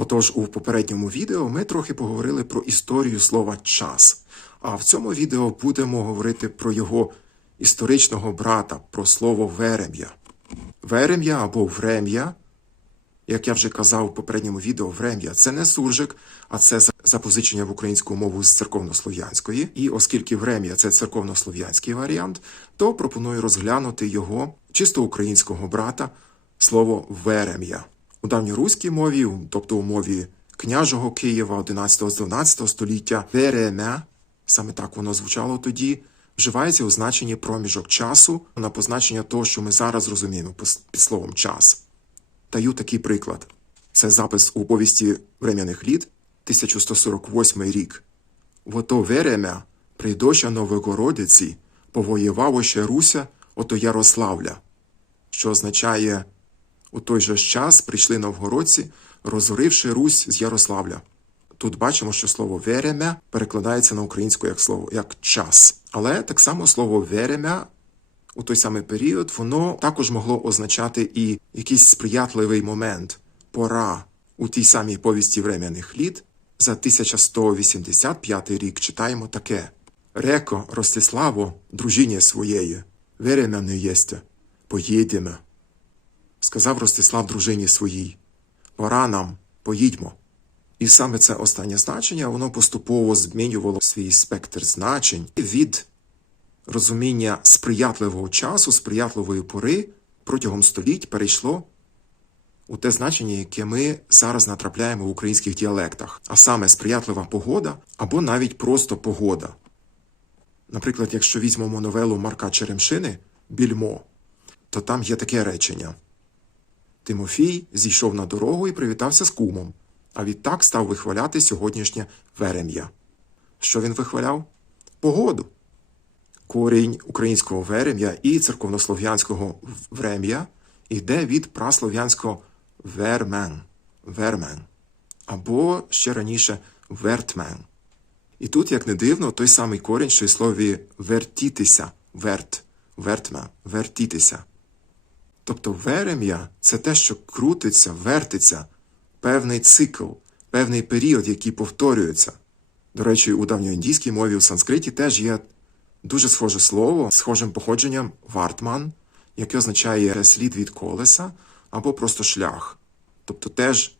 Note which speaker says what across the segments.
Speaker 1: Отож, у попередньому відео ми трохи поговорили про історію слова час. А в цьому відео будемо говорити про його історичного брата, про слово верем'я. Верем'я або врем'я, як я вже казав в попередньому відео, врем'я це не суржик, а це запозичення в українську мову з церковнослов'янської. І оскільки врем'я це церковнослов'янський варіант, то пропоную розглянути його чисто українського брата, слово верем'я. У давньоруській мові, тобто у мові княжого Києва 11-12 століття, веремя, саме так воно звучало тоді, вживається у значенні проміжок часу на позначення того, що ми зараз розуміємо під словом час. Даю такий приклад. Це запис у повісті врем'яних літ, 1148 рік. В ото веремя прийдоща Новогородиці повоював ще Руся ото Ярославля, що означає у той же час прийшли новгородці, розоривши Русь з Ярославля. Тут бачимо, що слово веремя перекладається на українську як слово як час. Але так само слово веремя у той самий період воно також могло означати і якийсь сприятливий момент, пора у тій самій повісті врем'яних літ за 1185 рік читаємо таке: Реко Ростиславо, дружині своєї, веремя не єсте, поїдемо. Сказав Ростислав дружині своїй, пора нам, поїдьмо. І саме це останнє значення воно поступово змінювало свій спектр значень від розуміння сприятливого часу, сприятливої пори протягом століть перейшло у те значення, яке ми зараз натрапляємо в українських діалектах, а саме сприятлива погода або навіть просто погода. Наприклад, якщо візьмемо новелу Марка Черемшини Більмо, то там є таке речення. Тимофій зійшов на дорогу і привітався з кумом, а відтак став вихваляти сьогоднішнє верем'я. Що він вихваляв? Погоду. Корінь українського верем'я і церковнослов'янського врем'я йде від праслов'янського вермен, вермен, або ще раніше вертмен. І тут, як не дивно, той самий корінь, що й слові вертітися, верт, вертмен, вертітися. Тобто верем'я це те, що крутиться, вертиться, певний цикл, певний період, який повторюється. До речі, у давньоіндійській мові у санскриті теж є дуже схоже слово схожим походженням вартман, яке означає слід від колеса або просто шлях. Тобто теж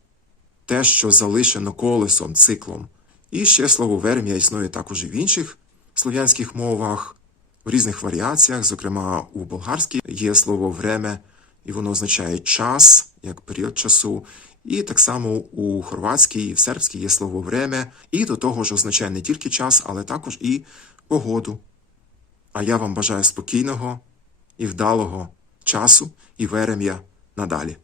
Speaker 1: те, що залишено колесом, циклом. І ще слово верм'я існує також і в інших слов'янських мовах, в різних варіаціях, зокрема у болгарській є слово време, і воно означає час, як період часу. І так само у хорватській і в сербській є слово време, і до того ж означає не тільки час, але також і погоду. А я вам бажаю спокійного і вдалого часу і верем'я надалі.